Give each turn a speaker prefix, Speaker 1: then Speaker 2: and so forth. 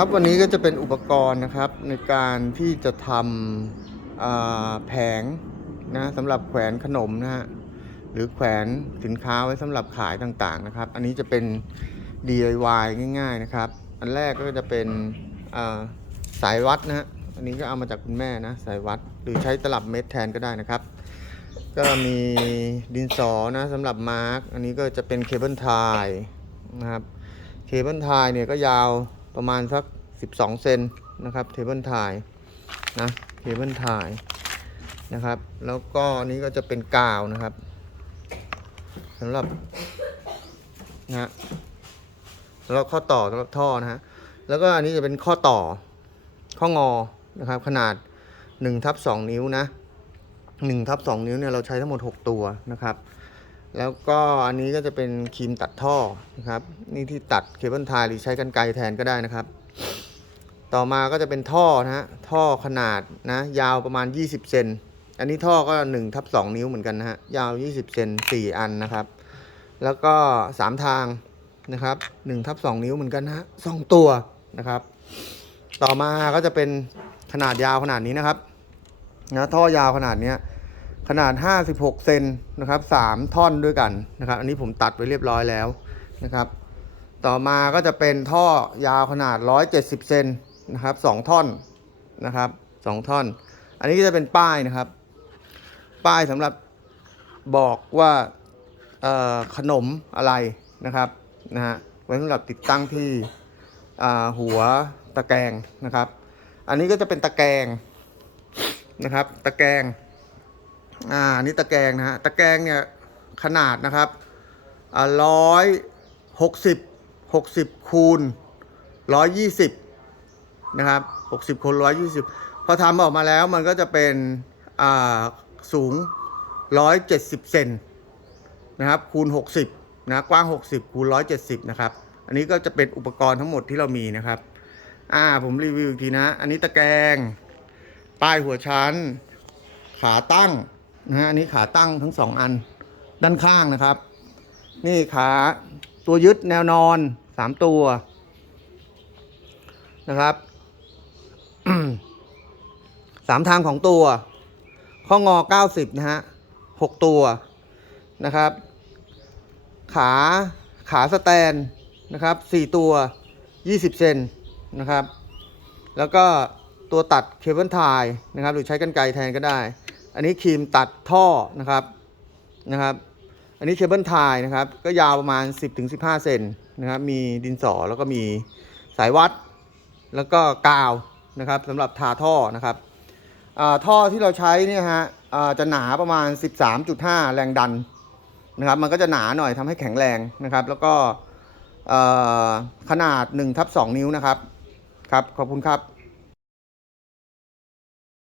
Speaker 1: ครับวันนี้ก็จะเป็นอุปกรณ์นะครับในการที่จะทำแผงนะสำหรับแขวนขนมนะฮะหรือแขวนสินค้าไว้สำหรับขายต่างๆนะครับ อันนี้จะเป็น DIY ง่าย ๆนะครับ อันแรกก็จะเป็นสายวัดนะฮะอันนี้ก็เอามาจากคุณแม่นะสายวัดหรือใช้ตลับเม็ดแทนก็ได้นะครับ ก็มีดินสอนะสำหรับมาร์กอันนี้ก็จะเป็นเคเบิลไทยนะครับเคเบิลไทยเนี่ยก็ยาว ประมาณสัก 12 เซนนะครับเคเบิลไทยนะเคเบิลไทยนะครับ แล้วก็นี้ก็จะเป็นกาวนะครับสำหรับนะฮะสำหรับข้อต่อสำหรับท่อนะฮะแล้วก็อันนี้จะเป็นข้อต่อข้องอนะครับ ขนาด1ทับ2นิ้วนะ1ทับ2นิ้วเนี่ยเราใช้ทั้งหมด 6 ตัวนะครับ แล้วก็อันนี้ก็จะเป็นครีมตัดท่อนะครับ นี่ที่ตัดเคเบิลไทยหรือใช้กันไกรแทนก็ได้นะครับ ต่อมาก็จะเป็นท่อนะฮะท่อขนาดนะยาวประมาณ 20 เซนอันนี้ท่อก็1ทับ2นิ้วเหมือนกันนะฮะยาว 20 เซน4 อันนะครับ แล้วก็ 3 ทางนะครับ1ทับ2นิ้วเหมือนกันนะฮะสองตัวนะครับ ต่อมาก็จะเป็นขนาดยาวขนาดนี้นะครับนะท่อยาวขนาดเนี้ย ขนาด 56 เซนนะครับ 3 ท่อนด้วยกันนะครับ อันนี้ผมตัดไว้เรียบร้อยแล้วนะครับ ต่อมาก็จะเป็นท่อยาวขนาด 170 เซนนะครับ 2 ท่อนนะครับ 2 ท่อน อันนี้ก็จะเป็นป้ายนะครับ ป้ายสำหรับบอกว่าขนมอะไรนะครับนะฮะไว้สำหรับติดตั้งที่หัวตะแกรงนะครับ อันนี้ก็จะเป็นตะแกรงนะครับ ตะแกรง อ่านนี่ตะแกรงนะฮะตะแกรงเนี่ยขนาดนะครับอ่าร้อยหกสิบหกสิบคูณร้อยยี่สิบนะครับหกสิบคูณร้อยยี่สิบพอทำออกมาแล้วมันก็จะเป็นอ่าสูงร้อยเจ็ดสิบเซนนะครับคูณหกสิบนะกว้างหกสิบคูณร้อยเจ็ดสิบนะครับอันนี้ก็จะเป็นอุปกรณ์ทั้งหมดที่เรามีนะครับอ่าผมรีวิวอีกทีนะ อันนี้ตะแกรงป้ายหัวชั้น ขาตั้ง นะฮะอันนี้ขาตั้งทั้งสองอันด้านข้างนะครับ นี่ขาตัวยึดแนวนอนสามตัวนะครับสามทางของตัว ข้องอเก้าสิบนะฮะหกตัวนะครับ ขาขาสแตนนะครับสี่ตัวยี่สิบเซนนะครับ แล้วก็ตัวตัดเคเบิลไทยนะครับ หรือใช้กันไกรแทนก็ได้ อันนี้ครีมตัดท่อนะครับนะครับ อันนี้เคเบิลไทยนะครับ ก็ยาวประมาณ 10-15 เซนนะครับ มีดินสอแล้วก็มีสายวัด แล้วก็กาวนะครับสำหรับทาท่อนะครับท่อที่เราใช้เนี่ยฮะจะหนาประมาณ 13.5 แรงดันนะครับ มันก็จะหนาหน่อยทำให้แข็งแรงนะครับ แล้วก็ขนาด1ทับ2นิ้วนะครับ ครับ ขอบคุณครับ